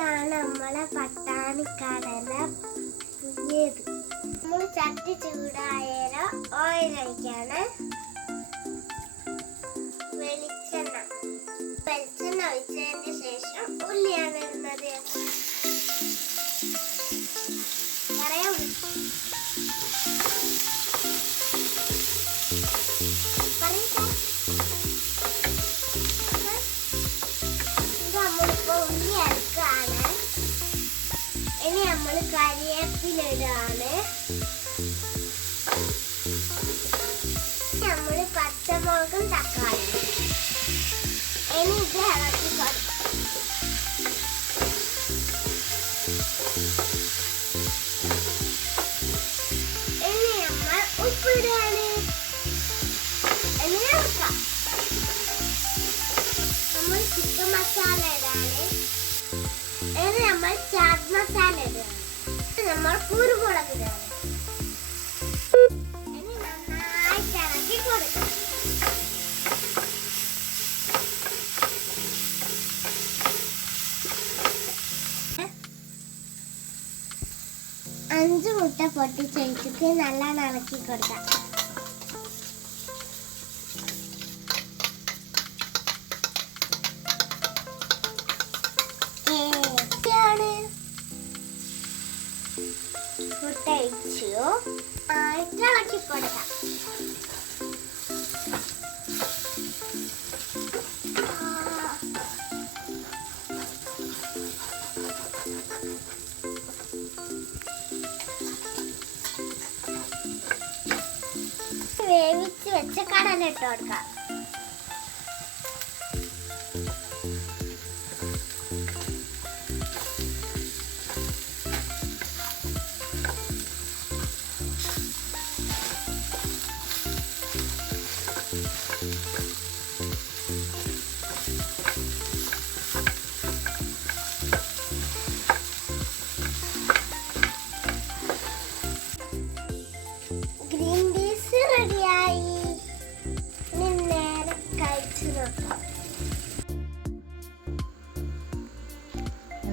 ഇതാണ് നമ്മളെ പട്ടാണിക്കടല പുതിയത് നമ്മൾ ചട്ടി ചൂടായാലോ ഓയിൽ ഒഴിക്കാണ്. വെളിച്ചെണ്ണ. വെളിച്ചെണ്ണ ഒഴിച്ചതിന് ശേഷം ഉള്ളിയാണ് ഇനി നമ്മൾ പച്ചമുളകും തക്കാളിയും. ഇനി ഇത് ഇളക്കി കൊടുക്കും നമ്മൾ ഉപ്പിടാണ് ഇനി നമ്മൾ ചിക്കൻ മസാല ഇടാണ് ഇനി നമ്മൾ ചാറ്റ് മസാല ഇടുകയാണ് കുരുമുളക് അഞ്ച് മുട്ട പൊട്ടിച്ചൊഴിച്ചിട്ട് നല്ലോണം ഇളക്കി കൊടുക്കാം. ആയിട്ട് ഇളക്കി വേവിച്ച് വെച്ച കടല ഇട്ട് കൊടുക്കാം.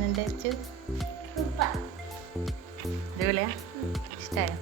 എങ്ങനെ ടേസ്റ്റ് സൂപ്പർ. അടിപൊളിയാ? ഇഷ്ടമായോ